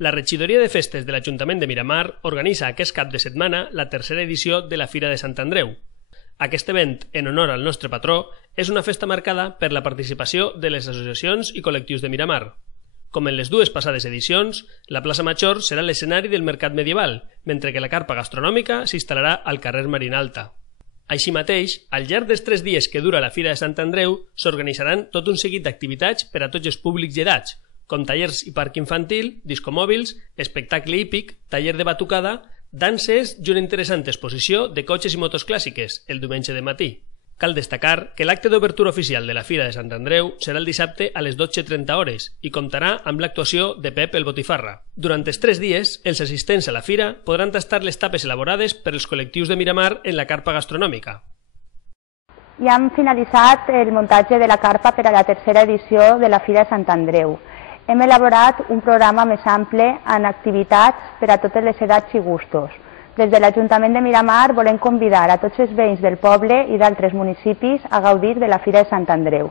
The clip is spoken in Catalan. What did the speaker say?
La regidoria de festes de l'Ajuntament de Miramar organitza aquest cap de setmana la tercera edició de la Fira de Sant Andreu. Aquest event, en honor al nostre patró, és una festa marcada per la participació de les associacions i col·lectius de Miramar. Com en les dues passades edicions, la plaça Major serà l'escenari del mercat medieval, mentre que la carpa gastronòmica s'instal·larà al carrer Marinalta. Així mateix, al llarg dels 3 dies que dura la Fira de Sant Andreu, s'organitzaran tot un seguit d'activitats per a tots els públics i edats, com tallers i parc infantil, discomòbils, espectacle hípic, taller de batucada, danses i una interessant exposició de cotxes i motos clàssiques, el diumenge de matí. Cal destacar que l'acte d'obertura oficial de la Fira de Sant Andreu serà el dissabte a les 12:30 hores i comptarà amb l'actuació de Pep el Botifarra. Durant els 3 dies, els assistents a la fira podran tastar les tapes elaborades per els col·lectius de Miramar en la carpa gastronòmica. Ja hem finalitzat el muntatge de la carpa per a la tercera edició de la Fira de Sant Andreu. Hem elaborat un programa més ample en activitats per a totes les edats i gustos. Des de l'Ajuntament de Miramar volem convidar a tots els veïns del poble i d'altres municipis a gaudir de la Fira de Sant Andreu.